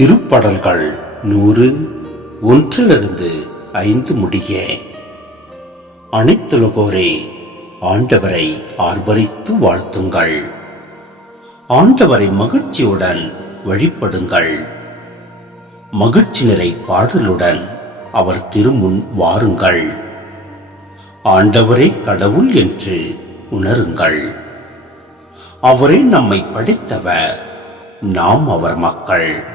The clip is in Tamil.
திருப்படல்கள் நூறு ஒன்றிலிருந்து ஐந்து முடிய. அனைத்துலகோரே ஆண்டவரை ஆர்ப்பரித்து வாழ்த்துங்கள். ஆண்டவரை மகிழ்ச்சியுடன் வழிபடுங்கள். மகிழ்ச்சி நிறை பாடலுடன் அவர் திருமுன் வாருங்கள். ஆண்டவரே கடவுள் என்று உணருங்கள். அவரே நம்மை படைத்தவர் நாம் அவர் மக்கள்.